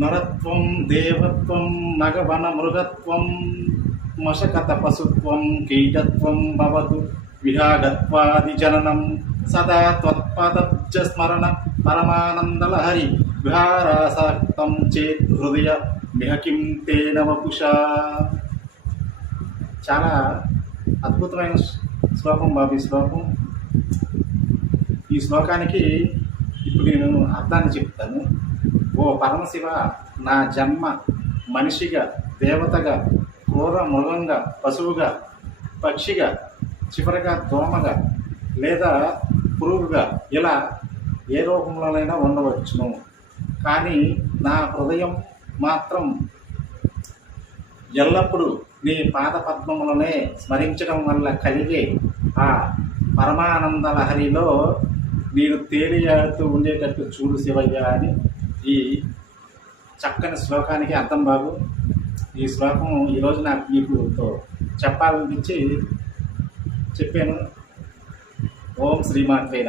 నరత్వం దేవత్వం నగవన మృగత్వం మశకత పశుత్వం కీటత్వం భవతు విరాగత్వాది జననం సదా త్వత్పదబ్జ స్మరణ పరమానందలహరి విహారాసక్తం చేత్ హృదయ మిహకిం తేన వపుషా. చాలా అద్భుతమైన శ్లోకం బాబు ఈ శ్లోకం. ఈ శ్లోకానికి ఇప్పుడు నేను అర్థాన్ని చెప్తాను. ఓ పరమశివ, నా జన్మ మనిషిగా, దేవతగా, క్రూర మృగంగా, పశువుగా, పక్షిగా, చివరగా దోమగా లేదా పురుగుగా, ఇలా ఏ రూపంలోనైనా ఉండవచ్చును. కానీ నా హృదయం మాత్రం ఎల్లప్పుడూ నీ పాద పద్మములనే స్మరించడం వల్ల కలిగే ఆ పరమానంద లహరిలో నేను తేలియాడుతూ ఉండేటట్టు చూడు శివయ్య అని ఈ చక్కని శ్లోకానికి అర్థం బాబు. ఈ శ్లోకం ఈరోజు నాకు మీకుతో చెప్పాలనిపించి చెప్పాను. ఓం శ్రీమాత్రే.